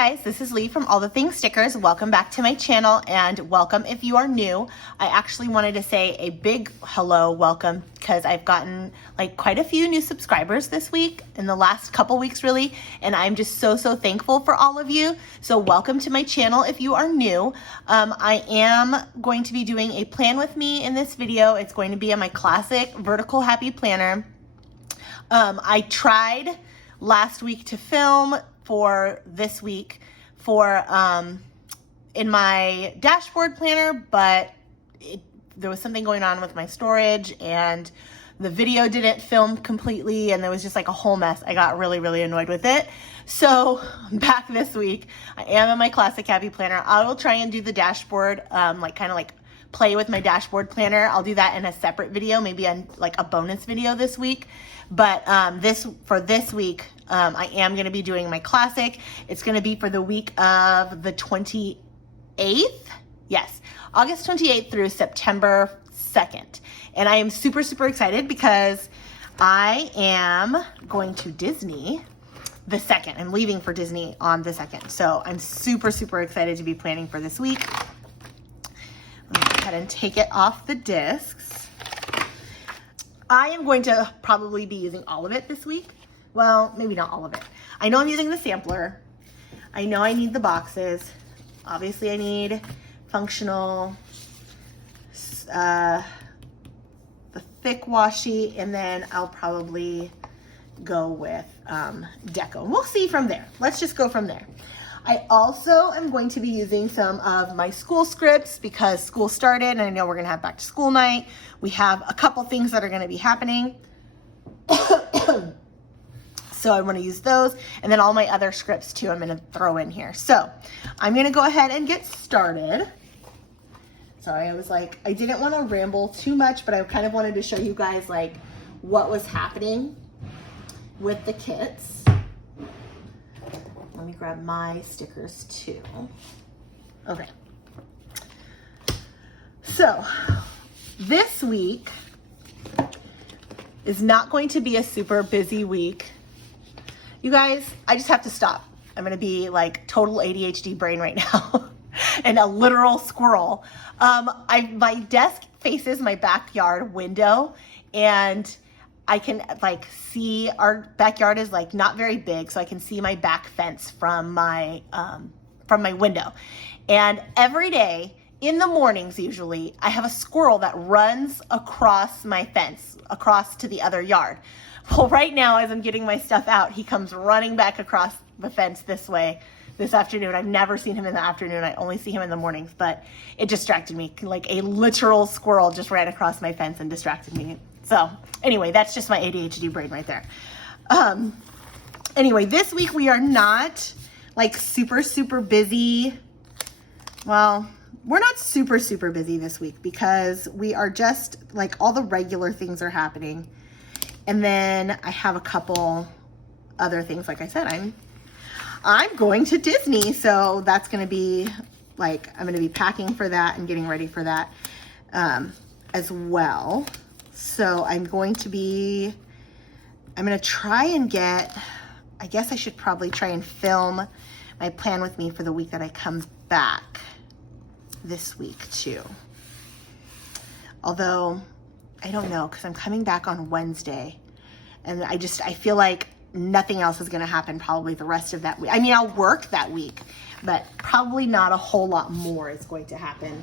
guys, this is Lee from All the Things Stickers. Welcome back to my channel and welcome if you are new. I actually wanted to say a big hello, welcome, because I've gotten like quite a few new subscribers this week, in the last couple weeks really, and I'm just so thankful for all of you. So welcome to my channel if you are new. I am going to be doing a plan with me in this video. It's going to be on my classic vertical happy planner. I tried last week to film for this week for in my dashboard planner, but there was something going on with my storage and the video didn't film completely and there was just like a whole mess. I got really annoyed with it. So back this week, I am in my classic happy planner. I will try and do the dashboard, like play with my dashboard planner. I'll do that in a separate video, maybe on like a bonus video this week. But for this week, I am going to be doing my classic. It's going to be for the week of the 28th. Yes, August 28th through September 2nd. And I am super excited because I am going to Disney the 2nd. I'm leaving for Disney on the 2nd. So I'm super excited to be planning for this week. Let me go ahead and take it off the discs. I am going to probably be using all of it this week. Well, maybe not all of it. I know I'm using the sampler. I know I need the boxes. Obviously I need functional, the thick washi, and then I'll probably go with deco. We'll see from there. Let's just go from there. I also am going to be using some of my school scripts because school started and I know we're gonna have back to school night. We have a couple things that are gonna be happening. So I wanna use those, and then all my other scripts too I'm gonna throw in here. So I'm gonna go ahead and get started. Sorry, I didn't wanna ramble too much, but I kind of wanted to show you guys like what was happening with the kits. Let me grab my stickers too. Okay. So this week is not going to be a super busy week. You guys, I just have to stop. I'm gonna be like total ADHD brain right now and a literal squirrel. My desk faces my backyard window and I can like see our backyard is like not very big, so I can see my back fence from my window. And every day in the mornings, usually I have a squirrel that runs across my fence, across to the other yard. Well, right now, as I'm getting my stuff out, he comes running back across the fence this way this afternoon. I've never seen him in the afternoon. I only see him in the mornings, but it distracted me. Like a literal squirrel just ran across my fence and distracted me. So anyway, that's just my ADHD brain right there. Anyway, this week we are not like super busy. Well, we're not super busy this week because we are just like all the regular things are happening. And then I have a couple other things. Like I said, I'm going to Disney. So that's going to be like, I'm going to be packing for that and getting ready for that as well. So I'm going to try and I guess I should probably try and film my plan with me for the week that I come back this week too. Although, I don't know, because I'm coming back on Wednesday and I feel like nothing else is going to happen probably the rest of that week. I mean, I'll work that week, but probably not a whole lot more is going to happen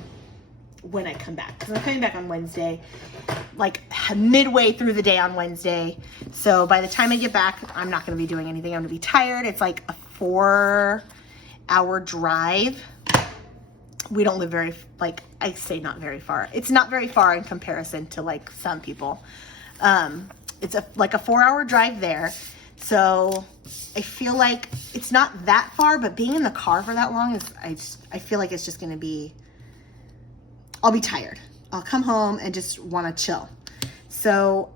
when I come back, because I'm coming back on Wednesday, like midway through the day on Wednesday. So by the time I get back, I'm not going to be doing anything. I'm going to be tired. It's like a 4-hour drive. We don't live I say not very far. It's not very far in comparison to like some people. It's like a 4-hour drive there. So I feel like it's not that far, but being in the car for that long I feel like it's just going to be, I'll be tired. I'll come home and just want to chill. So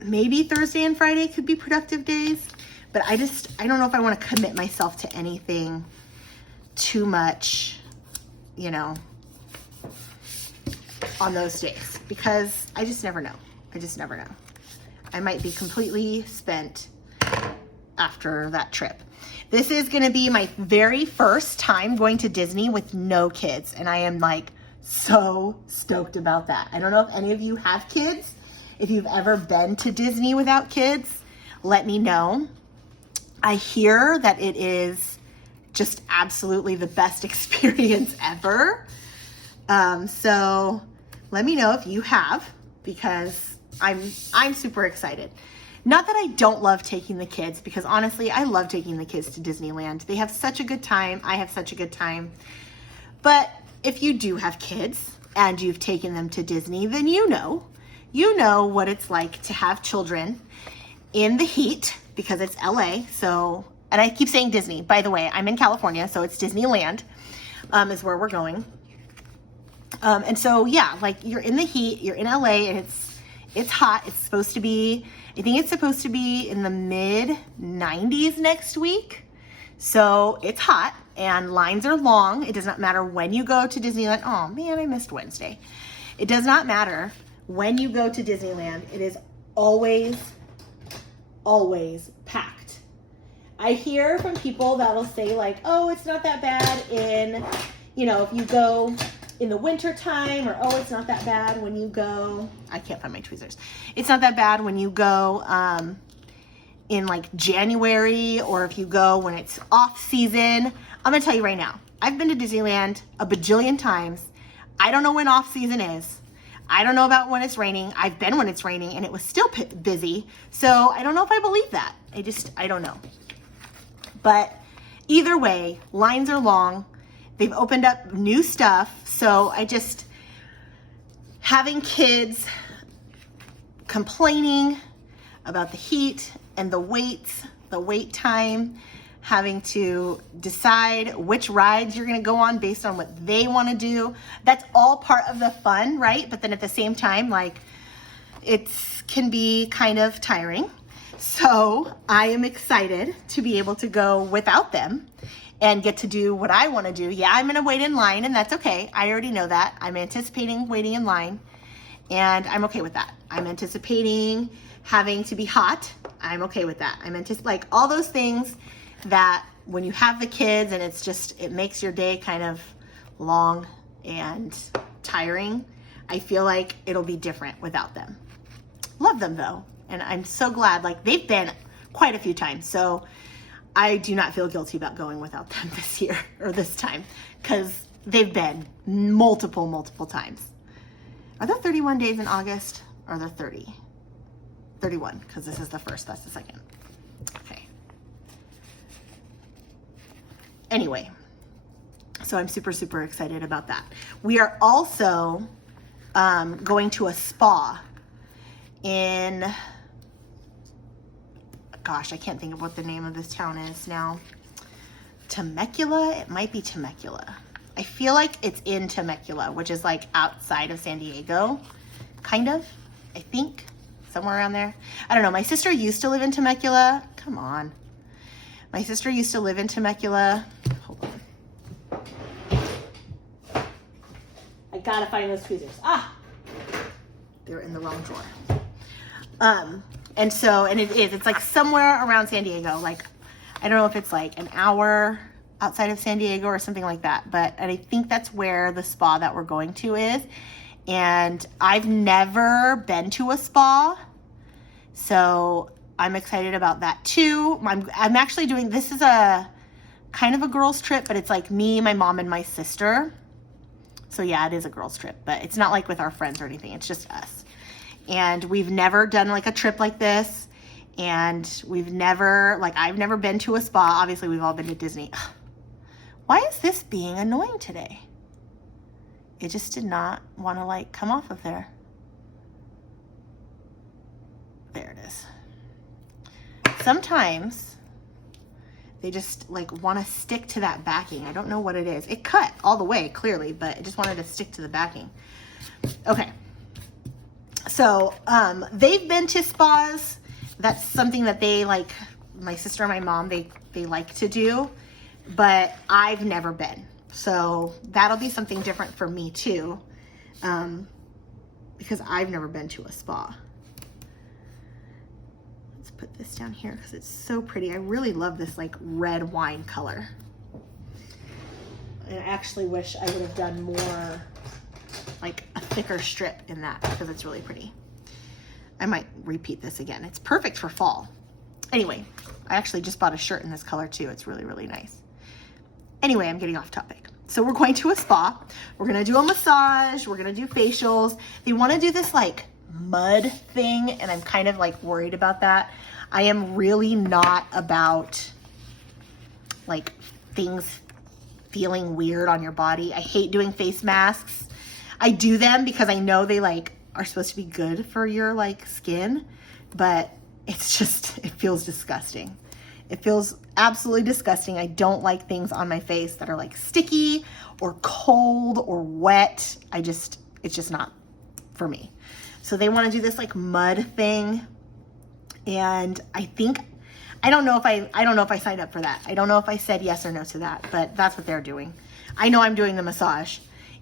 maybe Thursday and Friday could be productive days, but I don't know if I want to commit myself to anything too much, you know, on those days, because I just never know. I might be completely spent after that trip. This is gonna be my very first time going to Disney with no kids, and I am like so stoked about that. I don't know if any of you have kids. If you've ever been to Disney without kids, let me know. I hear that it is just absolutely the best experience ever. So let me know if you have, because I'm super excited. Not that I don't love taking the kids, because honestly, I love taking the kids to Disneyland. They have such a good time. I have such a good time. But if you do have kids and you've taken them to Disney, then you know what it's like to have children in the heat, because it's LA. So, and I keep saying Disney, by the way, I'm in California, so it's Disneyland, is where we're going. And so, yeah, like you're in the heat, you're in LA, and it's hot. It's supposed to be, I think it's supposed to be in the mid 90s next week. So it's hot and lines are long. It does not matter when you go to Disneyland. Oh man, I missed Wednesday. It does not matter when you go to Disneyland. It is always packed. I hear from people that'll say like, oh, it's not that bad in, if you go in the winter time, or oh, it's not that bad when you go, I can't find my tweezers. It's not that bad when you go in like January, or if you go when it's off season. I'm gonna tell you right now, I've been to Disneyland a bajillion times. I don't know when off season is. I don't know about when it's raining. I've been when it's raining and it was still busy. So I don't know if I believe that. I don't know. But either way, lines are long. They've opened up new stuff. So having kids complaining about the heat and the wait time, having to decide which rides you're gonna go on based on what they wanna do. That's all part of the fun, right? But then at the same time, like, it can be kind of tiring. So I am excited to be able to go without them and get to do what I wanna do. Yeah, I'm gonna wait in line, and that's okay. I already know that. I'm anticipating waiting in line, and I'm okay with that. I'm anticipating having to be hot. I'm okay with that. I'm anticipating, like, all those things that when you have the kids and it makes your day kind of long and tiring. I feel like it'll be different without them. Love them though. And I'm so glad, like, they've been quite a few times. So I do not feel guilty about going without them this year or this time, because they've been multiple times. Are there 31 days in August, or are there 30? 31, because this is the first, that's the second. Okay. Anyway, so I'm super excited about that. We are also going to a spa in, gosh, I can't think of what the name of this town is now. Temecula? It might be Temecula. I feel like it's in Temecula, which is like outside of San Diego, kind of, I think, somewhere around there. I don't know. My sister used to live in Temecula. Come on. My sister used to live in Temecula. Hold on. I gotta find those tweezers. They're in the wrong drawer. And it's like somewhere around San Diego. Like, I don't know if it's like an hour outside of San Diego or something like that. And I think that's where the spa that we're going to is. And I've never been to a spa, so I'm excited about that too. I'm actually doing, this is a kind of a girls trip, but it's like me, my mom, and my sister. So yeah, it is a girls trip, but it's not like with our friends or anything. It's just us. And we've never done like a trip like this. And I've never been to a spa. Obviously we've all been to Disney. Why is this being annoying today? It just did not want to like come off of there. There it is. Sometimes they just like want to stick to that backing. I don't know what it is. It cut all the way clearly, but it just wanted to stick to the backing. Okay. So they've been to spas. That's something that they like, my sister and my mom, they like to do, but I've never been. So that'll be something different for me too, because I've never been to a spa. Let's put put this down here because it's so pretty. I really love this like red wine color. And I actually wish I would have done more, like a thicker strip in that because it's really pretty. I might repeat this again. It's perfect for fall. Anyway, I actually just bought a shirt in this color too. It's really, really nice. Anyway, I'm getting off topic. So we're going to a spa. We're gonna do a massage. We're gonna do facials. They wanna do this like mud thing, and I'm kind of like worried about that. I am really not about like things feeling weird on your body. I hate doing face masks. I do them because I know they like are supposed to be good for your like skin, but it's just, it feels disgusting. It feels absolutely disgusting. I don't like things on my face that are like sticky or cold or wet. It's just not for me. So they want to do this like mud thing. And I don't know if I signed up for that. I don't know if I said yes or no to that, but that's what they're doing. I know I'm doing the massage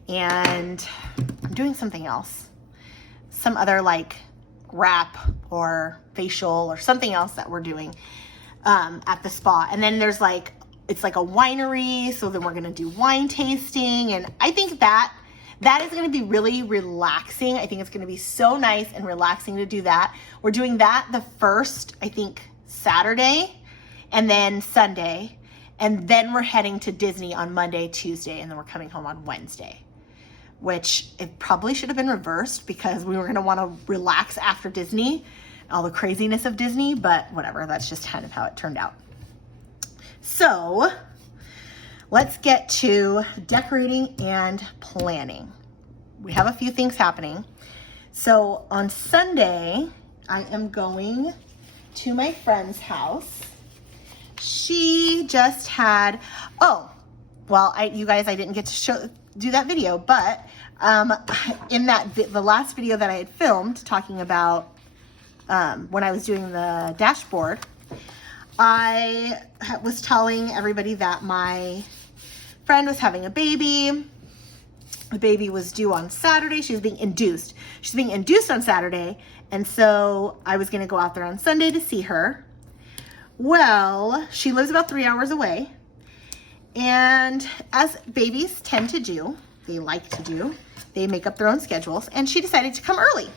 and I'm doing something else. Some other like wrap or facial or something else that we're doing at the spa. And then there's like, it's like a winery. So then we're going to do wine tasting. And I think that is going to be really relaxing. I think it's going to be so nice and relaxing to do that. We're doing that the first, I think, Saturday and then Sunday. And then we're heading to Disney on Monday, Tuesday, and then we're coming home on Wednesday, which it probably should have been reversed because we were going to want to relax after Disney, all the craziness of Disney, but whatever, that's just kind of how it turned out. So let's get to decorating and planning. We have a few things happening. So on Sunday, I am going to my friend's house. She just had, you guys, I didn't get to do that video, but in the last video that I had filmed talking about when I was doing the dashboard, I was telling everybody that my friend was having a baby. The baby was due on Saturday. She was being induced. She's being induced on Saturday. And so I was going to go out there on Sunday to see her. Well, she lives about 3 hours away. And as babies tend to do, they like to do, they make up their own schedules. And she decided to come early.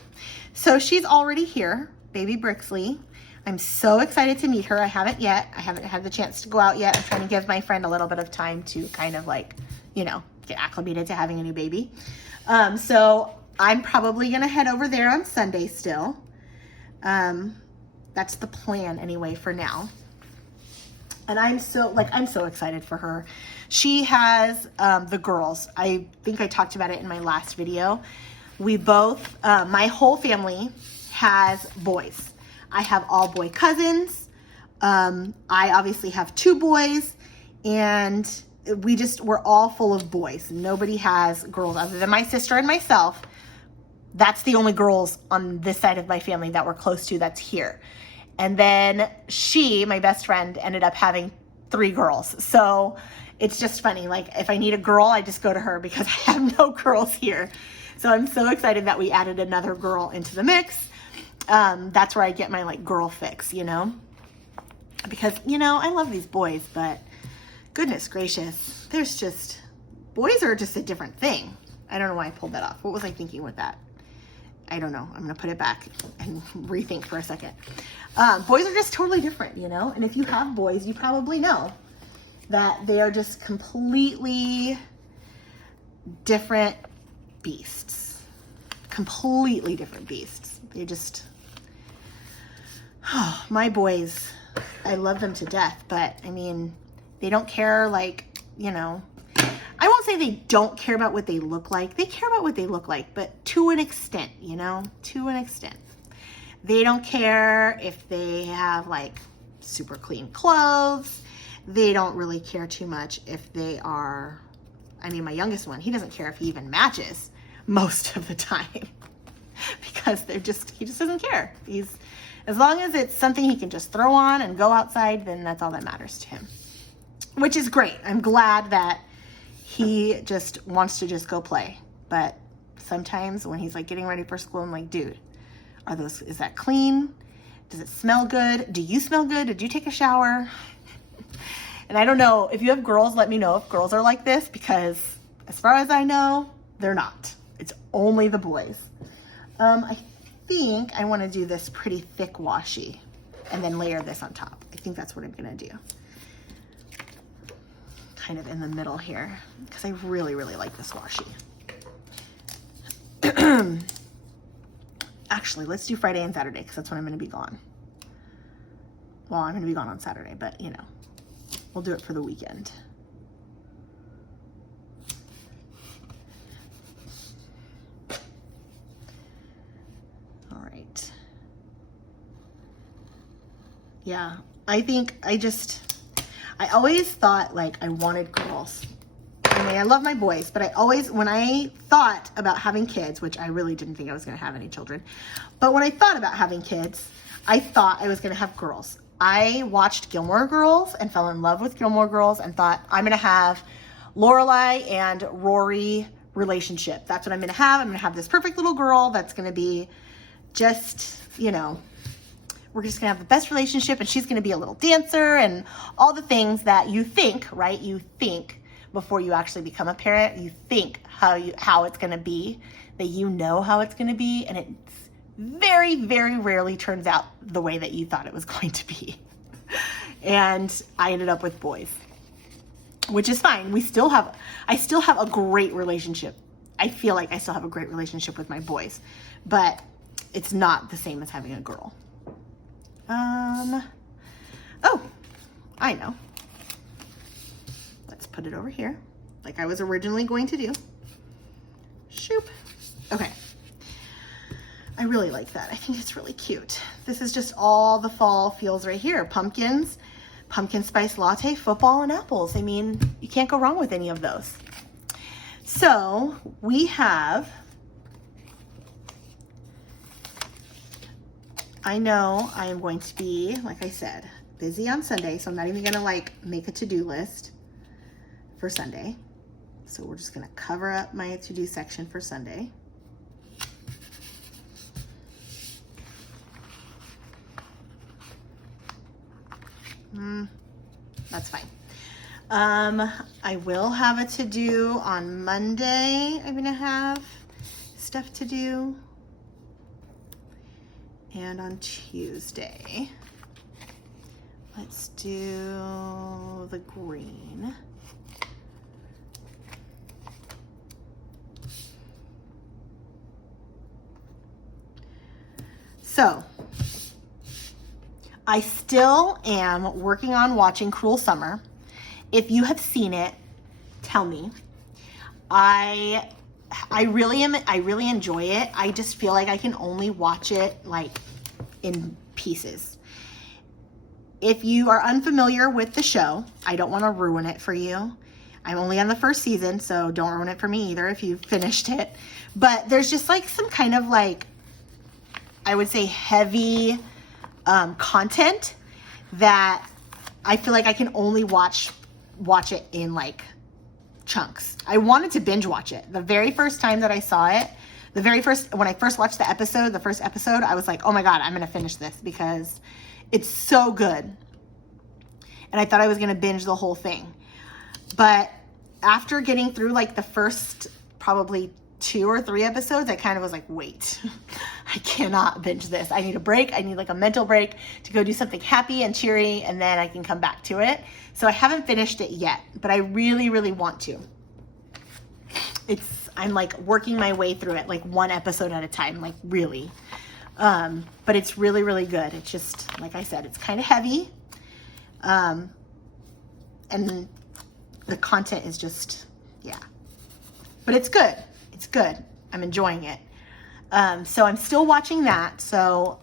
So she's already here, baby Brixley. I'm so excited to meet her. I haven't yet. I haven't had the chance to go out yet. I'm trying to give my friend a little bit of time to kind of like, get acclimated to having a new baby. So I'm probably going to head over there on Sunday still. That's the plan anyway for now. And I'm so excited for her. She has the girls. I think I talked about it in my last video. We both, my whole family has boys. I have all boy cousins. I obviously have 2 boys, and we're all full of boys. Nobody has girls other than my sister and myself. That's the only girls on this side of my family that we're close to that's here. And then my best friend, ended up having 3 girls. So it's just funny. Like if I need a girl, I just go to her because I have no girls here. So I'm so excited that we added another girl into the mix. That's where I get my like girl fix, because, I love these boys, but goodness gracious, boys are just a different thing. I don't know why I pulled that off. What was I thinking with that? I don't know. I'm going to put it back and rethink for a second. Boys are just totally different, and if you have boys, you probably know that they are just completely different beasts. Completely different beasts. They just, my boys, I love them to death, but I mean, they don't care, like, I won't say they don't care about what they look like. They care about what they look like, but to an extent, to an extent. They don't care if they have like super clean clothes. They don't really care too much if they are, my youngest one, he doesn't care if he even matches most of the time because he just doesn't care. As long as it's something he can just throw on and go outside, then that's all that matters to him, which is great. I'm glad that he just wants to just go play. But sometimes when he's like getting ready for school, I'm like, dude, is that clean? Does it smell good? Do you smell good? Did you take a shower? And I don't know, if you have girls, let me know if girls are like this, because as far as I know, they're not. It's only the boys. I think I want to do this pretty thick washi and then layer this on top. I think that's what I'm going to do. Kind of in the middle here, because I really, really like this washi. Actually, let's do Friday and Saturday, because that's when I'm going to be gone. Well, I'm going to be gone on Saturday, but you know, we'll do it for the weekend. All right. Yeah, I think I always thought like I wanted girls. I mean, I love my boys, but when I thought about having kids, which I really didn't think I was going to have any children, but when I thought about having kids, I thought I was going to have girls. I watched Gilmore Girls and fell in love with Gilmore Girls and thought I'm going to have Lorelai and Rory relationship. That's what I'm going to have. I'm going to have this perfect little girl that's going to be just, you know, we're just going to have the best relationship, and she's going to be a little dancer and all the things that you think, right? You think before you actually become a parent, you think how it's going to be, that you know how it's going to be, and it's very, very rarely turns out the way that you thought it was going to be. And I ended up with boys, which is fine. I still have a great relationship. I feel like I still have a great relationship with my boys, but it's not the same as having a girl. Oh, I know. Let's put it over here like I was originally going to do. Shoop. Okay. I really like that. I think it's really cute. This is just all the fall feels right here. Pumpkins, pumpkin spice latte, football, and apples. I mean, you can't go wrong with any of those. So we have, I know I am going to be, like I said, busy on Sunday, so I'm not even gonna like make a to-do list for Sunday. So we're just gonna cover up my to-do section for Sunday. That's fine. I will have a to-do on Monday. I'm gonna have stuff to do. And on Tuesday, let's do the green. So, I still am working on watching Cruel Summer. If you have seen it, tell me. I really enjoy it. I just feel like I can only watch it like in pieces. If you are unfamiliar with the show, I don't want to ruin it for you. I'm only on the first season, so don't ruin it for me either if you've finished it. But there's just like some kind of like, I would say heavy content that I feel like I can only watch it in like chunks. I wanted to binge watch it. The very first time that I saw it, when I first watched the first episode, I was like, oh my God, I'm going to finish this because it's so good. And I thought I was going to binge the whole thing. But after getting through like the first probably 2 or 3 episodes, I kind of was like, wait, I cannot binge this. I need a break. I need like a mental break to go do something happy and cheery, and then I can come back to it. So I haven't finished it yet, but I really, really want to. I'm like working my way through it, like 1 episode at a time, like really. But it's really, really good. It's just, like I said, it's kind of heavy. And the content is just, yeah. But it's good. It's good. I'm enjoying it. So I'm still watching that. So,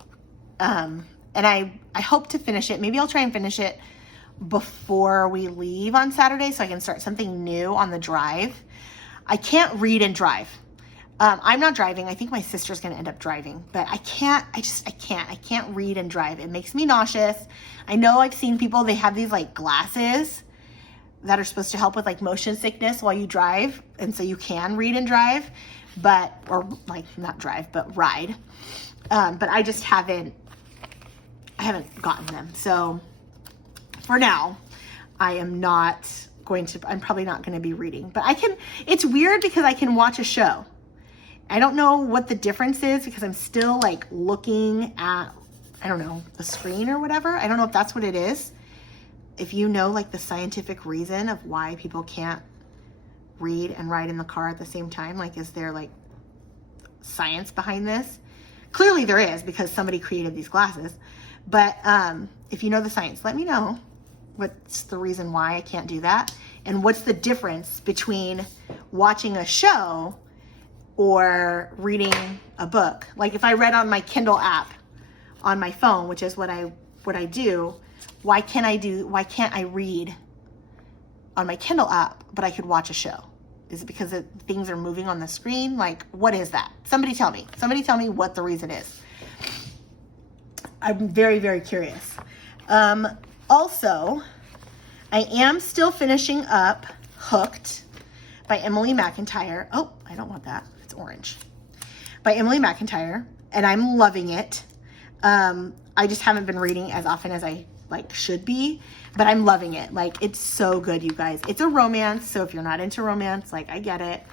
and I hope to finish it. Maybe I'll try and finish it before we leave on Saturday so I can start something new on the drive. I can't read and drive. I'm not driving. I think my sister's going to end up driving, but I can't read and drive. It makes me nauseous. I know I've seen people, they have these like glasses that are supposed to help with like motion sickness while you drive. And so you can read and drive, or like not drive, but ride. But I just haven't I haven't gotten them. So for now, I am not going to, I'm probably not going to be reading, but it's weird because I can watch a show. I don't know what the difference is because I'm still like looking at, I don't know, the screen or whatever. I don't know if that's what it is. If you know like the scientific reason of why people can't read and ride in the car at the same time, like is there like science behind this? Clearly there is because somebody created these glasses. But if you know the science, let me know what's the reason why I can't do that. And what's the difference between watching a show or reading a book? Like if I read on my Kindle app on my phone, which is what I do, why can't I read on my Kindle app, but I could watch a show? Is it because things are moving on the screen? Like, what is that? Somebody tell me. Somebody tell me what the reason is. I'm very, very curious. Also, I am still finishing up Hooked by Emily McIntyre. Oh, I don't want that. It's orange. By Emily McIntyre, and I'm loving it. I just haven't been reading as often as I should be, but I'm loving it. Like, it's so good, you guys. It's a romance, so if you're not into romance, like, I get it,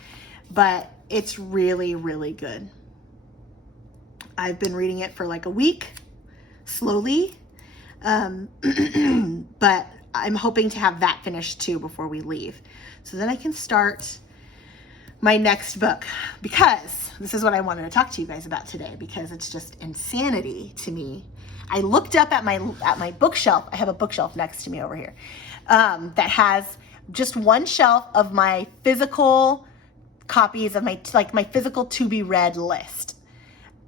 but it's really, really good. I've been reading it for like a week, slowly, but I'm hoping to have that finished too before we leave, so then I can start my next book, because this is what I wanted to talk to you guys about today, because it's just insanity to me. I looked up at my bookshelf. I have a bookshelf next to me over here that has just one shelf of my physical copies of my physical to be read list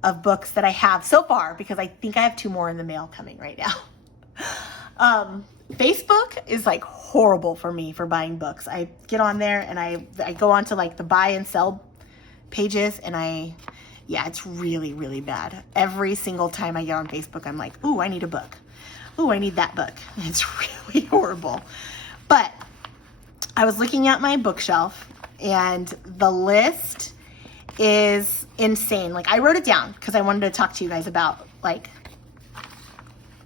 of books that I have so far, because I think I have 2 more in the mail coming right now. Facebook is like horrible for me for buying books. I get on there and I go on to like the buy and sell pages, and yeah, it's really, really bad. Every single time I get on Facebook, I'm like, ooh, I need a book. Ooh, I need that book. It's really horrible. But I was looking at my bookshelf, and the list is insane. Like, I wrote it down because I wanted to talk to you guys about, like,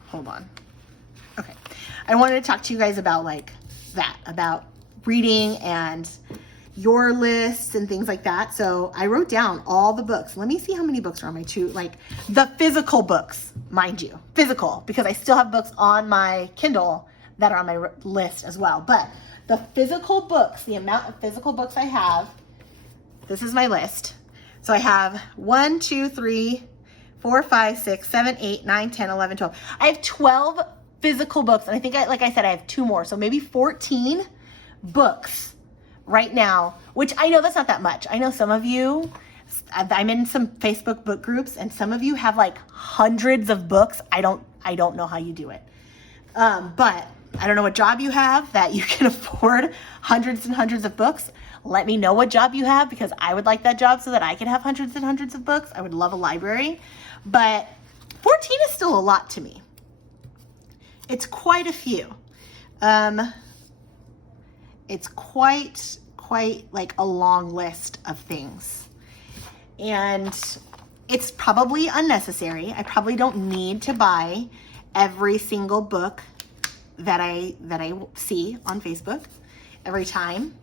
hold on. Okay. I wanted to talk to you guys about, like, that, about reading and your lists and things like that. So I wrote down all the books. Let me see how many books are on my the physical books, mind you, physical, because I still have books on my Kindle that are on my list as well. But the physical books, the amount of physical books I have, this is my list. So I have 1, 2, 3, 4, 5, 6, 7, 8, 9, 10, 11, 12. I have 12 physical books. And I think, like I said, I have 2 more. So maybe 14 books right now, which I know that's not that much. I know some of you, I'm in some Facebook book groups, and some of you have like hundreds of books. I don't know how you do it. But I don't know what job you have that you can afford hundreds and hundreds of books. Let me know what job you have, because I would like that job so that I can have hundreds and hundreds of books. I would love a library, but 14 is still a lot to me. It's quite a few. It's quite like a long list of things, and it's probably unnecessary. I probably don't need to buy every single book that I see on Facebook every time.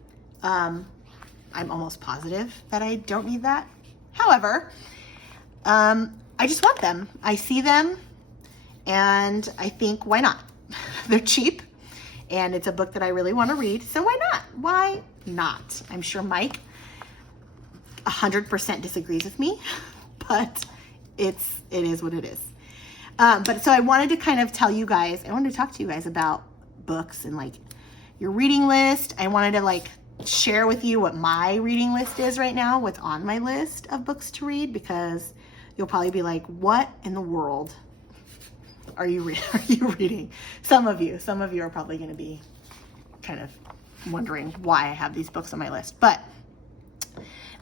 I'm almost positive that I don't need that. However, I just want them. I see them and I think, why not? They're cheap, and it's a book that I really want to read, so why not? Why not? I'm sure Mike 100% disagrees with me, but it is what it is. But so I wanted to kind of tell you guys, I wanted to talk to you guys about books and like your reading list. I wanted to like share with you what my reading list is right now, what's on my list of books to read, because you'll probably be like, what in the world are you reading? Some of you are probably going to be kind of wondering why I have these books on my list, but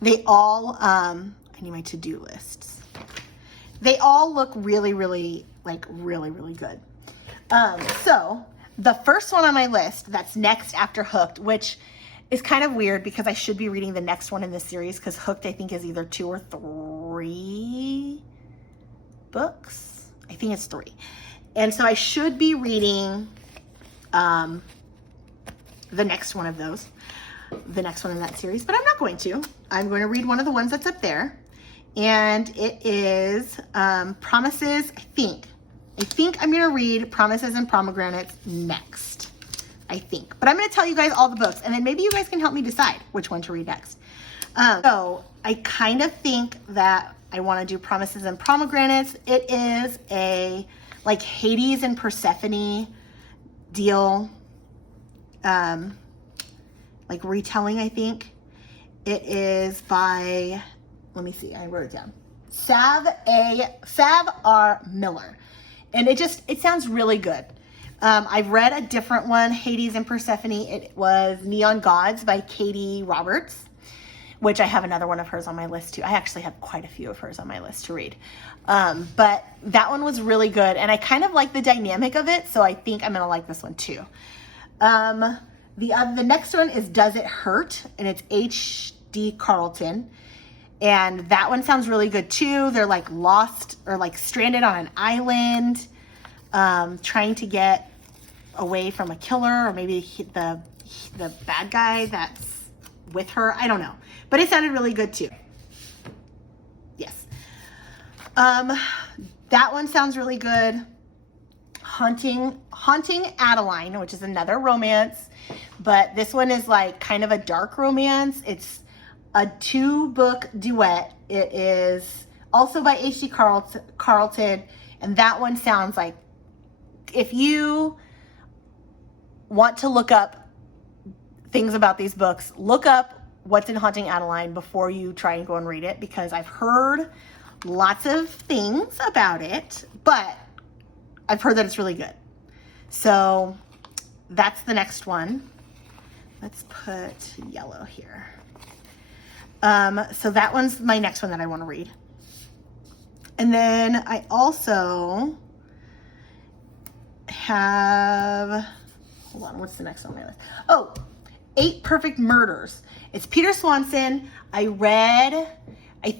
they all, I need my to-do lists. They all look really, really, really good. So the first one on my list that's next after Hooked, which is kind of weird because I should be reading the next one in this series, because Hooked, I think, is either 2 or 3 books. I think it's 3. And so I should be reading the next one of those, the next one in that series, but I'm not going to. I'm going to read one of the ones that's up there. And it is Promises, I think I'm going to read Promises and Pomegranates next. I think. But I'm going to tell you guys all the books, and then maybe you guys can help me decide which one to read next. So I kind of think that I want to do Promises and Pomegranates. It is a like Hades and Persephone deal, like retelling, I think. It is by, let me see, I wrote it down. Sav R. Miller. And it sounds really good. I've read a different one, Hades and Persephone. It was Neon Gods by Katie Roberts, which I have another one of hers on my list too. I actually have quite a few of hers on my list to read. But that one was really good, and I kind of like the dynamic of it, so I think I'm gonna like this one too. The next one is Does It Hurt? And it's H.D. Carlton. And that one sounds really good too. They're like lost or like stranded on an island, trying to get away from a killer, or maybe the bad guy that's with her. I don't know, but it sounded really good too. Yes. That one sounds really good. Haunting Adeline, which is another romance, but this one is like kind of a dark romance. It's a 2-book duet. It is also by H.D. Carlton, and that one sounds like, if you want to look up things about these books, look up what's in Haunting Adeline before you try and go and read it, because I've heard lots of things about it, but I've heard that it's really good. So that's the next one. Let's put yellow here. So that one's my next one that I want to read. And then I also have, hold on, what's the next on my list? Oh, 8 Perfect Murders. It's Peter Swanson. I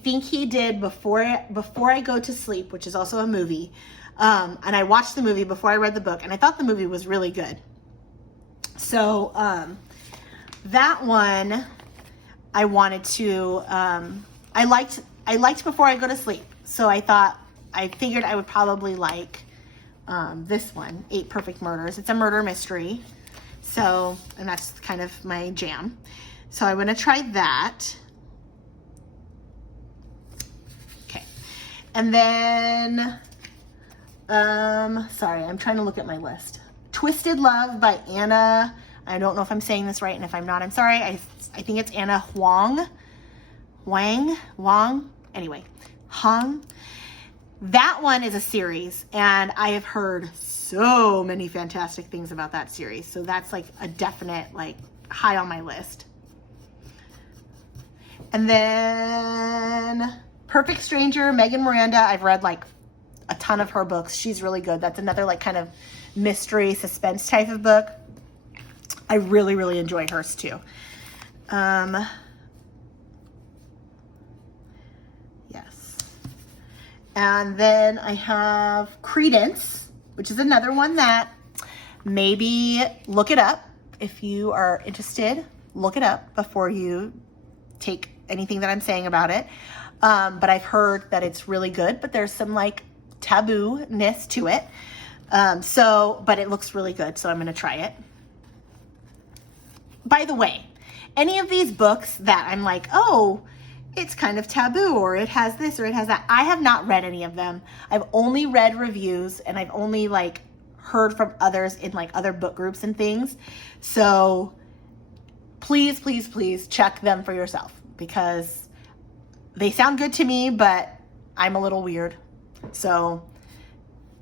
think he did Before I Go to Sleep, which is also a movie. And I watched the movie before I read the book, and I thought the movie was really good. So that one I wanted to, I liked Before I Go to Sleep. So I figured I would probably like this one, 8 Perfect Murders. It's a murder mystery. So, and that's kind of my jam. So I'm going to try that. Okay. And then, sorry, I'm trying to look at my list. Twisted Love by Anna. I don't know if I'm saying this right, and if I'm not, I'm sorry. I think it's Anna Wang. Anyway, Hong. That one is a series, and I have heard so many fantastic things about that series. So that's like a definite, like, high on my list. And then Perfect Stranger, Megan Miranda. I've read like a ton of her books. She's really good. That's another like kind of mystery suspense type of book. I really, really enjoy hers too. Yes. And then I have Credence, which is another one that maybe look it up. If you are interested, look it up before you take anything that I'm saying about it. But I've heard that it's really good, but there's some like taboo-ness to it. But it looks really good, so I'm going to try it. By the way, any of these books that I'm like, oh, it's kind of taboo, or it has this, or it has that, I have not read any of them. I've only read reviews, and I've only like heard from others in like other book groups and things. So please, please, please check them for yourself, because they sound good to me, but I'm a little weird. So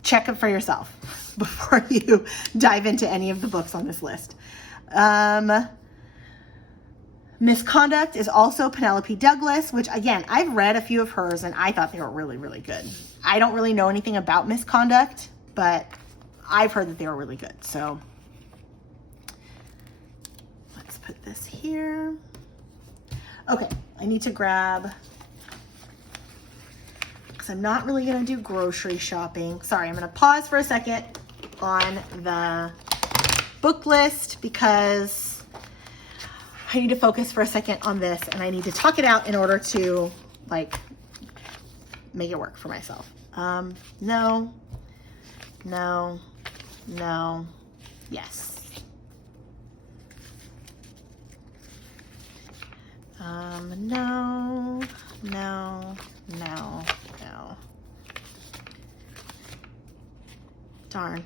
check it for yourself before you dive into any of the books on this list. Misconduct is also Penelope Douglas, which again, I've read a few of hers and I thought they were really, really good. I don't really know anything about Misconduct, but I've heard that they were really good. So let's put this here. Okay, I need to grab because I'm not really gonna do grocery shopping. Sorry, I'm gonna pause for a second on the book list because I need to focus for a second on this and I need to talk it out in order to like make it work for myself. No, no, no, yes. No, no, no, no. Darn.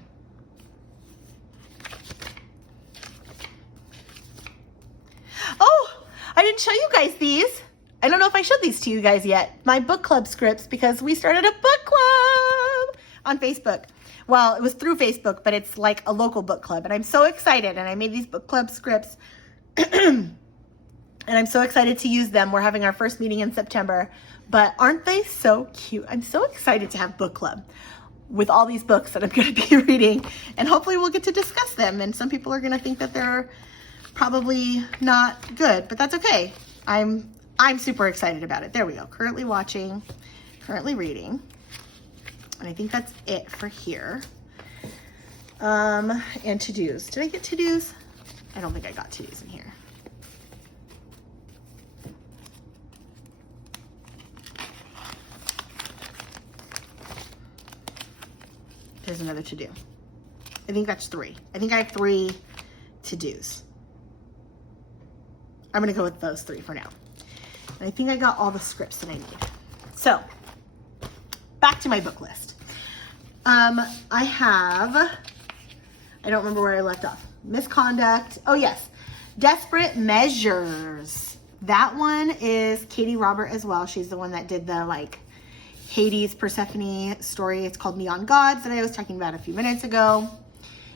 Oh, I didn't show you guys these. I don't know if I showed these to you guys yet. My book club scripts, because we started a book club on Facebook. Well, it was through Facebook, but it's like a local book club. And I'm so excited. And I made these book club scripts. And I'm so excited to use them. We're having our first meeting in September. But aren't they so cute? I'm so excited to have book club with all these books that I'm going to be reading. And hopefully we'll get to discuss them. And some people are going to think that they're probably not good, but that's okay. I'm super excited about it. There we go. Currently watching, currently reading. And I think that's it for here. And to-dos. Did I get to-dos? I don't think I got to-dos in here. There's another to-do. I think that's 3. I think I have 3 to-dos. I'm gonna go with those 3 for now. And I think I got all the scripts that I need. So, back to my book list. I don't remember where I left off. Misconduct. Oh yes, Desperate Measures. That one is Katie Robert as well. She's the one that did the like Hades Persephone story. It's called Neon Gods that I was talking about a few minutes ago.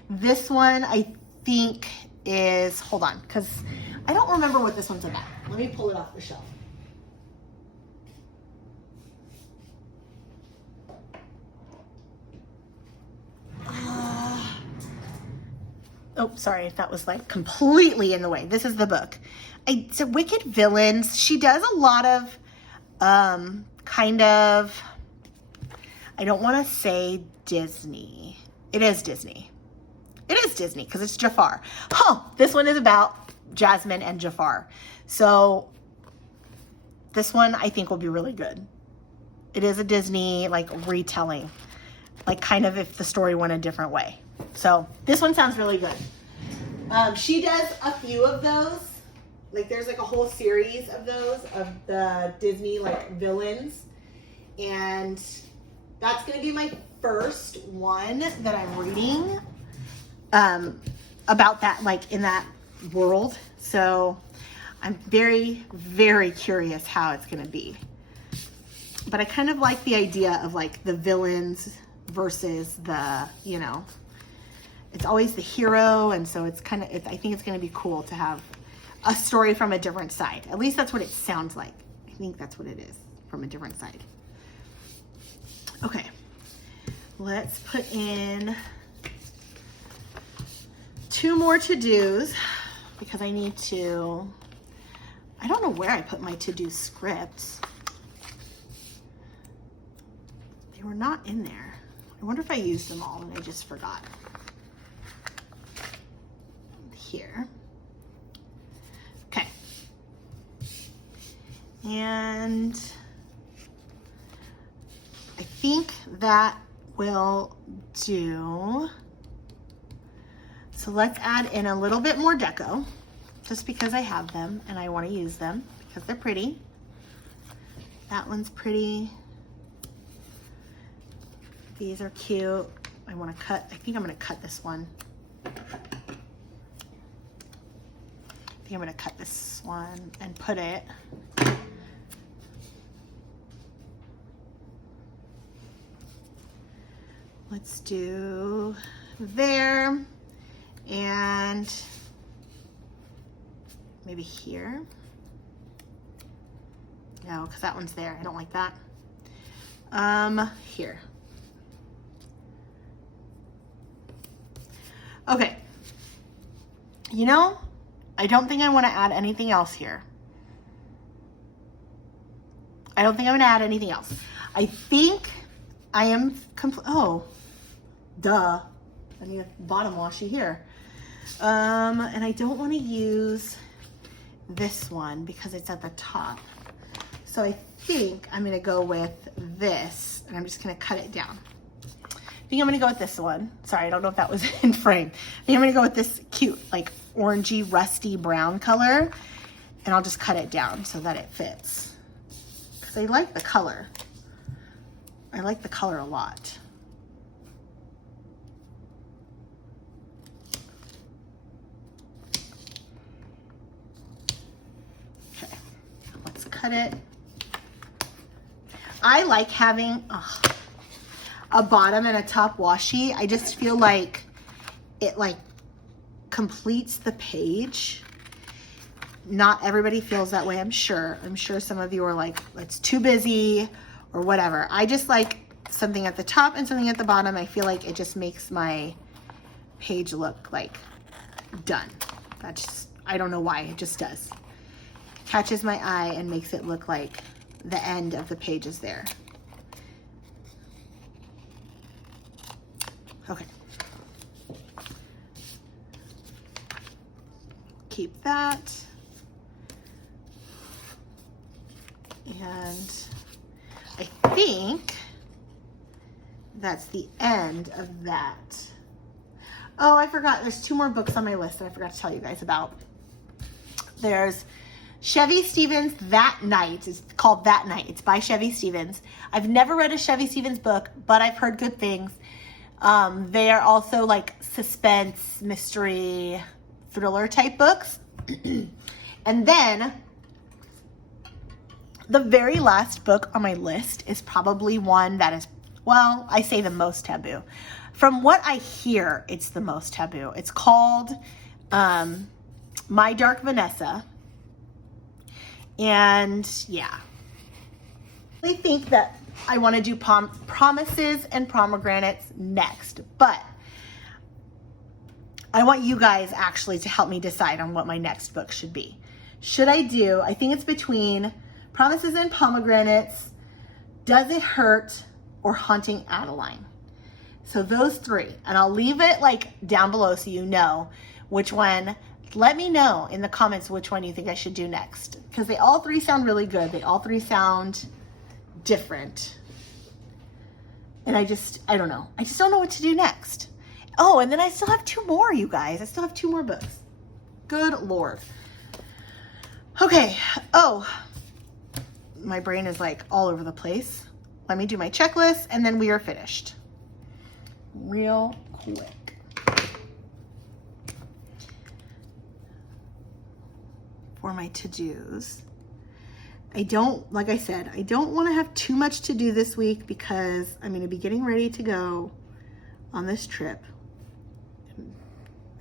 This one I think is, hold on, because I don't remember what this one's about. Let me pull it off the shelf. Oh, sorry, that was like completely in the way. This is the book. It's a Wicked Villains. She does a lot of kind of, I don't want to say Disney. It is Disney. It is Disney because it's Jafar. This one is about Jasmine and Jafar. So this one I think will be really good. It is a Disney like retelling, like kind of if the story went a different way. So this one sounds really good. She does a few of those. Like there's like a whole series of those of the Disney like villains. And that's going to be my first one that I'm reading about that, like in that world. So I'm very, very curious how it's going to be. But I kind of like the idea of like the villains versus the, you know, it's always the hero. And so it's kind of, I think it's going to be cool to have a story from a different side. At least that's what it sounds like. I think that's what it is, from a different side. Okay, let's put in 2 more to-dos because I need to, I don't know where I put my to-do scripts. They were not in there. I wonder if I used them all and I just forgot. Here. Okay. And I think that will do. So let's add in a little bit more deco, just because I have them and I want to use them because they're pretty. That one's pretty. These are cute. I want to cut, I think I'm going to cut this one. I think I'm going to cut this one and put it let's do there and maybe here. No, because that one's there. I don't like that. Here. Okay. You know, I don't think I want to add anything else here. I don't think I'm going to add anything else. I think I am oh, duh. I need a bottom washi here. And I don't want to use this one because it's at the top. So I think I'm gonna go with this, and I'm just gonna cut it down. I think I'm gonna go with this one. Sorry, I don't know if that was in frame. I think I'm gonna go with this cute, like orangey, rusty brown color, and I'll just cut it down so that it fits. Because I like the color. I like the color a lot. Okay, let's cut it. I like having a bottom and a top washi. I just feel like it like completes the page. Not everybody feels that way, I'm sure. I'm sure some of you are like, it's too busy or whatever. I just like something at the top and something at the bottom. I feel like it just makes my page look like done. That's just, I don't know why, it just does. Catches my eye and makes it look like the end of the page is there. Okay. Keep that. And I think that's the end of that. Oh, I forgot. There's 2 more books on my list that I forgot to tell you guys about. There's Chevy Stevens' That Night. It's called That Night. It's by Chevy Stevens. I've never read a Chevy Stevens book, but I've heard good things. They are also like suspense, mystery, thriller type books. And then the very last book on my list is probably one that is, well, I say the most taboo. From what I hear, it's the most taboo. It's called My Dark Vanessa. And yeah, I think that I want to do Promises and Pomegranates next, but I want you guys actually to help me decide on what my next book should be. Should I do, I think it's between Promises and Pomegranates, Does It Hurt, or Haunting Adeline. So those 3, and I'll leave it like down below so you know which one. Let me know in the comments which one you think I should do next, because they all 3 sound really good. They all 3 sound different. And I don't know. I just don't know what to do next. Oh, and then I still have 2 more, you guys. I still have 2 more books. Good Lord. Okay. Oh, my brain is like all over the place. Let me do my checklist and then we are finished. Real quick. For my to-dos. I don't, like I said, I don't want to have too much to do this week because I'm going to be getting ready to go on this trip.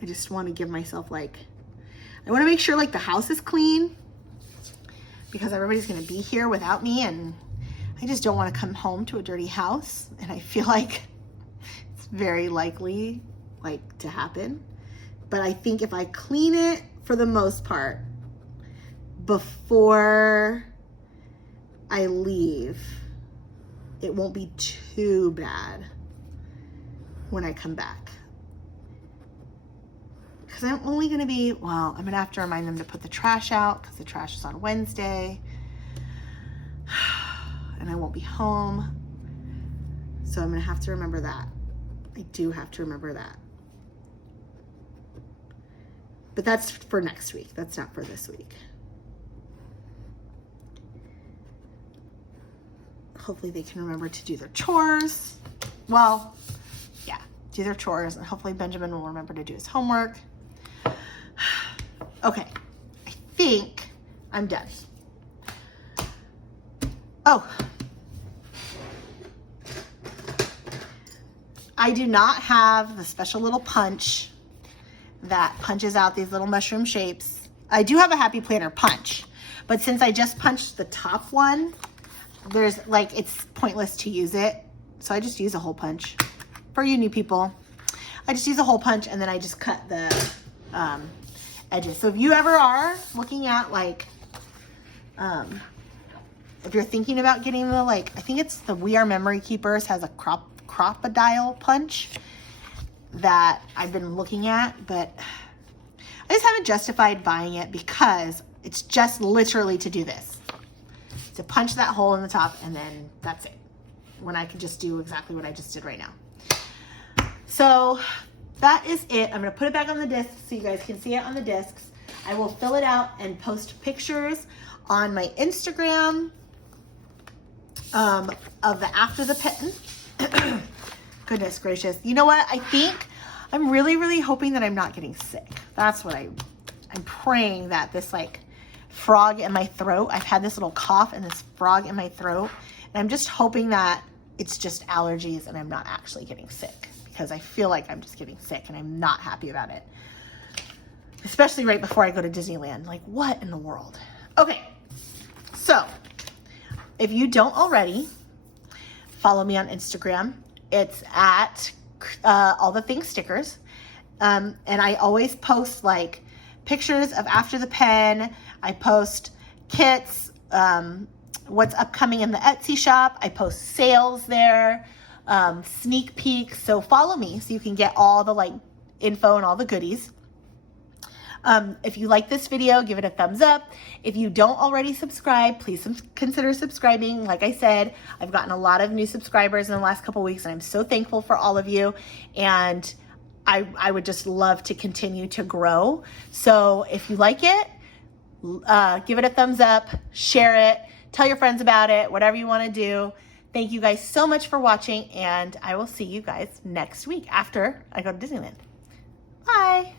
I just want to give myself like, I want to make sure like the house is clean because everybody's going to be here without me, and I just don't want to come home to a dirty house, and I feel like it's very likely like to happen. But I think if I clean it for the most part before I leave, it won't be too bad when I come back. Because I'm only going to be, well, I'm going to have to remind them to put the trash out because the trash is on Wednesday. And I won't be home. So I'm going to have to remember that. I do have to remember that. But that's for next week. That's not for this week. Hopefully they can remember to do their chores. Well, yeah, do their chores, and hopefully Benjamin will remember to do his homework. Okay, I think I'm done. Oh, I do not have the special little punch that punches out these little mushroom shapes. I do have a Happy Planner punch, but since I just punched the top one, there's like, it's pointless to use it. So I just use a hole punch. For you new people, I just use a hole punch and then I just cut the edges. So if you ever are looking at like if you're thinking about getting the, like, I think it's the We Are Memory Keepers has a crocodile punch that I've been looking at, but I just haven't justified buying it because it's just literally to do this. To punch that hole in the top, and then that's it. When I can just do exactly what I just did right now. So that is it. I'm gonna put it back on the disc so you guys can see it on the discs. I will fill it out and post pictures on my Instagram of the after the pen. Goodness gracious. You know what? I think I'm really, really hoping that I'm not getting sick. That's what I'm praying, that this like frog in my throat, I've had this little cough and this frog in my throat, and I'm just hoping that it's just allergies and I'm not actually getting sick, because I feel like I'm just getting sick and I'm not happy about it. Especially right before I go to Disneyland. Like, what in the world? Okay, so if you don't already, follow me on Instagram. It's at All the Things Stickers. And I always post like pictures of after the pen. I post kits, what's upcoming in the Etsy shop. I post sales there, sneak peeks. So follow me so you can get all the like info and all the goodies. If you like this video, give it a thumbs up. If you don't already subscribe, please consider subscribing. Like I said, I've gotten a lot of new subscribers in the last couple weeks, and I'm so thankful for all of you. And I would just love to continue to grow. So if you like it, give it a thumbs up, share it, tell your friends about it, whatever you want to do. Thank you guys so much for watching, and I will see you guys next week after I go to Disneyland. Bye.